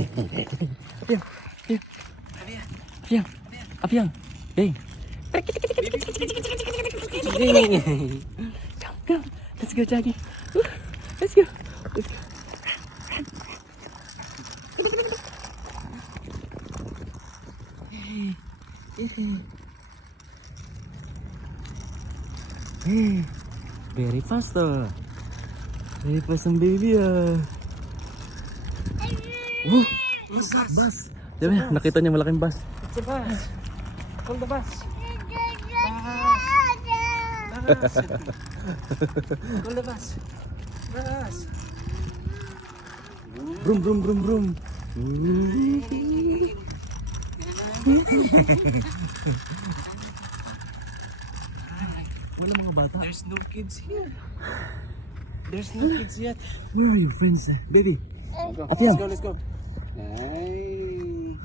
Apiang, apiang, apiang, hey. Come, let's go, Jackie. Let's go, let's go. Very fast Very fast ang baby Bus. Diba, nakita niya malaking bus. It's a bus. Call the bus. Bus. Call the bus. Bus. Brum brum brum brum. Wala mga bata. There's no kids here. There's no kids yet. Where are your friends, baby? Go. Apiang. Let's go. Hey.